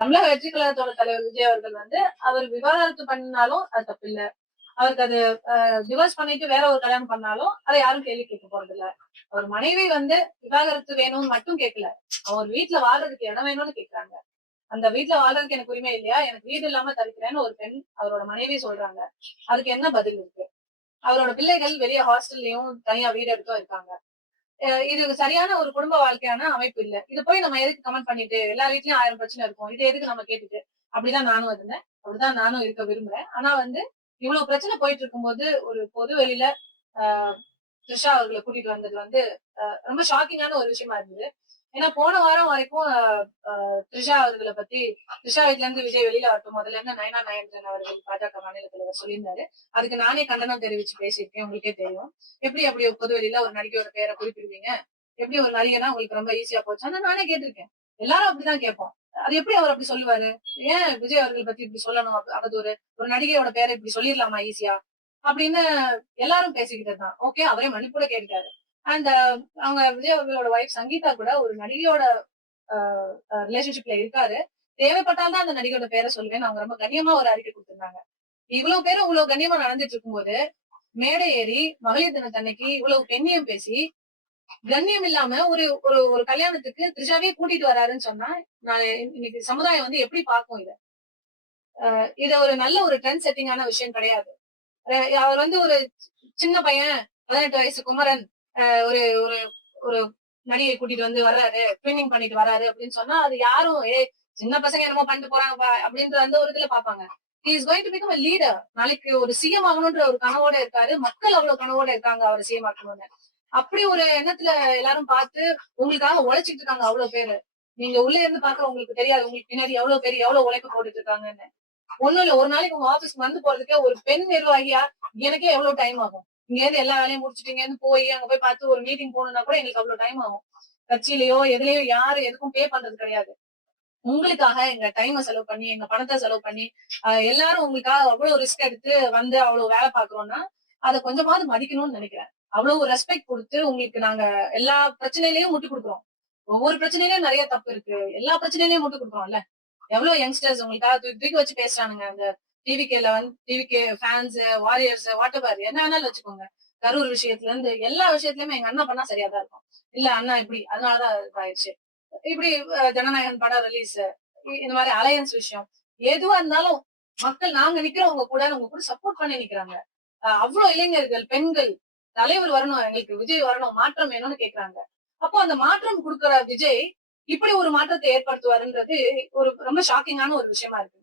தமிழக வெற்றி கழகத்தோட தலைவர் விஜய் அவர்கள் அவர் விவாகரத்து பண்ணாலும் அது தப்பில்ல. அவருக்கு அது டிவோர்ஸ் பண்ணிட்டு வேற ஒரு கல்யாணம் பண்ணாலும் அதை யாரும் கேள்வி கேட்க போறது இல்ல. அவர் மனைவி விவாகரத்து வேணும்னு மட்டும் கேட்கல. அவர் வீட்டுல வாழ்றதுக்கு இடம் வேணும்னு கேக்குறாங்க. அந்த வீட்டுல வாழ்றதுக்கு எனக்கு உரிமை இல்லையா, எனக்கு வீடு இல்லாம தவிக்கிறேன்னு ஒரு பெண் அவரோட மனைவி சொல்றாங்க. அதுக்கு என்ன பதில் இருக்கு? அவரோட பிள்ளைகள் வெளியே ஹாஸ்டல்லயும் தனியா வீடு எடுத்தும் இருக்காங்க. இது சரியான ஒரு குடும்ப வாழ்க்கையான அமைப்பு இல்ல. இது போய் நம்ம எதுக்கு கமெண்ட் பண்ணிட்டு எல்லார் வீட்லயும் 1000 பிரச்சனை இருக்கும். இதை எதுக்கு நம்ம கேட்டுட்டு அப்படிதான் நானும் இருந்தேன். அப்படிதான் நானும் இருக்க விரும்புறேன். ஆனா இவ்வளவு பிரச்சனை போயிட்டு இருக்கும்போது ஒரு பொது வெளியில ஆஹ் த்ரிஷா அவர்களை கூட்டிட்டு வந்தது ரொம்ப ஷாக்கிங்கான ஒரு விஷயமா இருந்தது. ஏன்னா போன வாரம் வரைக்கும் த்ரிஷா அவர்களை பத்தி த்ரிஷா வீட்ல இருந்து விஜய் வெளியில வரட்டும் முதல்ல இருந்து நயனா நாயந்திரன் அவர்கள் பாஜக மாநில தலைவர் சொல்லியிருந்தாரு. அதுக்கு நானே கண்டனம் தெரிவிச்சு பேசியிருக்கேன். உங்களுக்கே தெரியும். எப்படி அப்படி ஒரு பொது வெளியில ஒரு நடிகையோட பேரை குறிப்பிடுவீங்க? எப்படி ஒரு நடிகைனா உங்களுக்கு ரொம்ப ஈஸியா போச்சு? ஆனா நானே கேட்டிருக்கேன். எல்லாரும் அப்படிதான் கேட்போம். அது எப்படி அவர் அப்படி சொல்லுவாரு? ஏன் விஜய் அவர்கள் பத்தி இப்படி சொல்லணும்? அவதூறு ஒரு நடிகையோட பேரை இப்படி சொல்லிடலாமா ஈஸியா அப்படின்னு எல்லாரும் பேசிக்கிட்டதுதான். ஓகே, அவரே மன்னிப்பு கூட கேட்டாரு. அண்ட் அவங்க விஜய் அவர்களோட ஒய்ஃப் சங்கீதா கூட ஒரு நடிகையோட ரிலேஷன்ஷிப்ல இருக்காரு. தேவைப்பட்டால்தான் அந்த நடிகையோட பேரை சொல்லுவேன். அவங்க ரொம்ப கண்ணியமா ஒரு அறிக்கை கொடுத்திருந்தாங்க. இவ்வளவு பேரும் இவ்வளவு கண்ணியமா நடந்துட்டு இருக்கும்போது மேடை ஏறி மகளிர் தினத்தன்னைக்கு இவ்வளவு பெண்ணியம் பேசி கண்ணியம் இல்லாம ஒரு ஒரு ஒரு கல்யாணத்துக்கு த்ரிஷாவே கூட்டிட்டு வராருன்னு சொன்னா நான் இன்னைக்கு சமுதாயம் எப்படி பார்க்கும் இத? இத ஒரு நல்ல ஒரு ட்ரெண்ட் செட்டிங்கான விஷயம் கிடையாது. அவர் ஒரு சின்ன பையன் 18 வயசு குமரன் ஒரு ஒரு ஒரு நடிகை கூட்டிட்டு வர்றாரு, ட்வின்னிங் பண்ணிட்டு வராரு அப்படின்னு சொன்னா அது யாரும் சின்ன பசங்க என்னமோ பண்ணிட்டு போறாங்க அப்படின்ற ஒரு இதுல பாப்பாங்க. He is going to become a leader. நாளைக்கு ஒரு சிஎம் ஆகணும்ன்ற ஒரு கனவோட இருக்காரு. மக்கள் அவ்வளவு கனவோட இருக்காங்க அவர் சிஎம் ஆக்கணும்னு. அப்படி ஒரு எண்ணத்துல எல்லாரும் பார்த்து உங்களுக்காக உழைச்சிட்டு இருக்காங்க அவ்வளவு பேரு. நீங்க உள்ள இருந்து பாக்குற உங்களுக்கு தெரியாது உங்களுக்கு பின்னாடி எவ்வளவு பேர் எவ்வளவு உழைப்பு போட்டுட்டு இருக்காங்கன்னு. ஒண்ணும் இல்ல, ஒரு நாளைக்கு உங்க ஆபீஸ்க்கு போறதுக்கே ஒரு பெண் நிர்வாகியா எனக்கே எவ்வளவு டைம் ஆகும். இங்க இருந்து எல்லா வேலையும் முடிச்சுட்டு இங்க இருந்து போய் அங்க போய் பார்த்து ஒரு மீட்டிங் போகணும்னா கூட எங்களுக்கு அவ்வளவு டைம் ஆகும். கட்சியிலயோ எதுலயோ யாரும் எதுக்கும் பே பண்றது கிடையாது. உங்களுக்காக எங்க டைமை செலவு பண்ணி எங்க பணத்தை செலவு பண்ணி எல்லாரும் உங்களுக்காக அவ்வளவு ரிஸ்க் எடுத்து அவ்வளவு வேலை பாக்குறோம்னா அதை கொஞ்சமாவது மதிக்கணும்னு நினைக்கிறேன். அவ்வளவு ரெஸ்பெக்ட் கொடுத்து உங்களுக்கு நாங்க எல்லா பிரச்சனையிலயும் முட்டு கொடுக்குறோம். ஒவ்வொரு பிரச்சனையிலயும் நிறைய தப்பு இருக்கு. எல்லா பிரச்சனையிலயும் முட்டு கொடுக்குறோம்ல. எவ்வளவு யங்ஸ்டர்ஸ் உங்களுக்காக தூக்கி வச்சு பேசுறானுங்க. அந்த TVK fans, warriors, what ever என்ன வேணாலும் வச்சுக்கோங்க. கரூர் விஷயத்துல இருந்து எல்லா விஷயத்துலயுமே எங்க அண்ணா பண்ணா சரியாதான் இருக்கும். இல்ல அண்ணா இப்படி அதனாலதான் இதாயிடுச்சு. இப்படி ஜனநாயகன் படம் ரிலீஸ், இந்த மாதிரி அலையன்ஸ் விஷயம் எதுவா இருந்தாலும் மக்கள் நாங்க நிக்கிறோம் உங்க கூட சப்போர்ட் பண்ணி நிக்கிறாங்க. அவ்வளவு இளைஞர்கள், பெண்கள் தலைவர் வரணும், எங்களுக்கு விஜய் வரணும், மாற்றம் வேணும்னு கேக்குறாங்க. அப்போ அந்த மாற்றம் கொடுக்கிற விஜய் இப்படி ஒரு மாற்றத்தை ஏற்படுத்துவாருன்றது ரொம்ப ஷாக்கிங்கான ஒரு விஷயமா இருக்கு.